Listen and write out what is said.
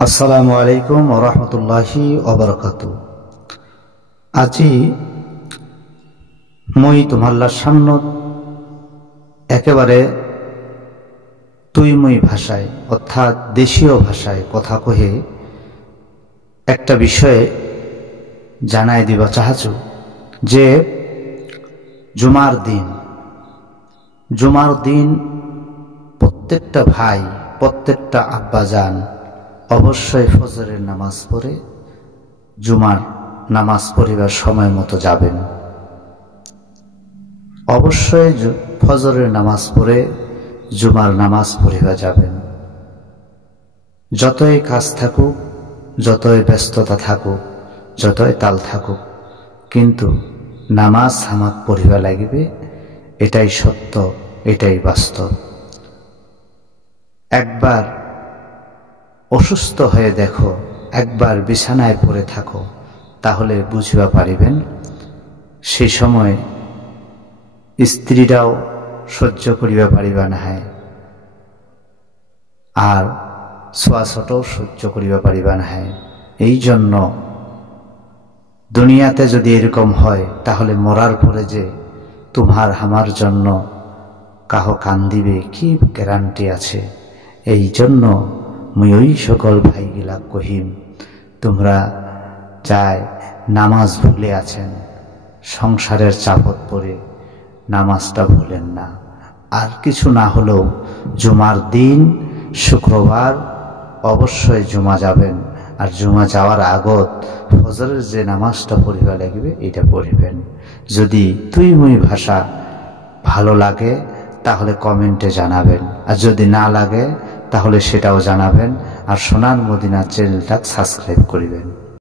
আসসালামু আলাইকুম ওয়া রাহমাতুল্লাহি ওয়া বারাকাতুহু। আজি মই তোমাল্লার সামনত একেবারে তুই মই ভাষায় অর্থাৎ দেশীয় ভাষায় কথা কহে একটা বিষয়ে জানাই দিবা চাহাচু যে জুমার দিন প্রত্যেকটা ভাই প্রত্যেকটা আব্বাজান অবশ্যই ফজরের নামাজ পড়ে জুমার নামাজ পড়িবার সময় মতো যাবেন। অবশ্যই ফজরের নামাজ পড়ে জুমার নামাজ পড়িবা যাবেন। যতই কাজ থাকুক, যতই ব্যস্ততা থাকুক, যতই তাল থাকুক, কিন্তু নামাজ হামাক পড়িবা লাগিবে। এটাই সত্য, এটাই বাস্তব। একবার অসুস্থ হয়ে দেখো, একবার বিছানায় পড়ে থাকো, তাহলে বুঝিবা পারিবেন। সেই সময় স্ত্রীরাও সহ্য করিবা পারিবা না, আর ছোঁয়াছটাও সহ্য করিবা পারিবা না। এই জন্য দুনিয়াতে যদি এরকম হয়, তাহলে মরার পরে যে তোমার আমার জন্য কাহো কান দিবে কি গ্যারান্টি আছে? এই জন্য মুই ওই সকল ভাইগিলা কহিম, তোমরা যায় নামাজ ভুলে আছেন, সংসারের চাপত পড়ে নামাজটা ভুলেন না। আর কিছু না হলেও জুমার দিন শুক্রবার অবশ্যই জুমা যাবেন, আর জুমা যাওয়ার আগত ফজরের যে নামাজটা পড়িবা লাগবে এটা পড়িবেন। যদি তুই মুই ভাষা ভালো লাগে তাহলে কমেন্টে জানাবেন, আর যদি না লাগে তাহলে সেটাও জানাবেন। আর সোনার মদিনা চ্যানেলটা সাবস্ক্রাইব করিবেন।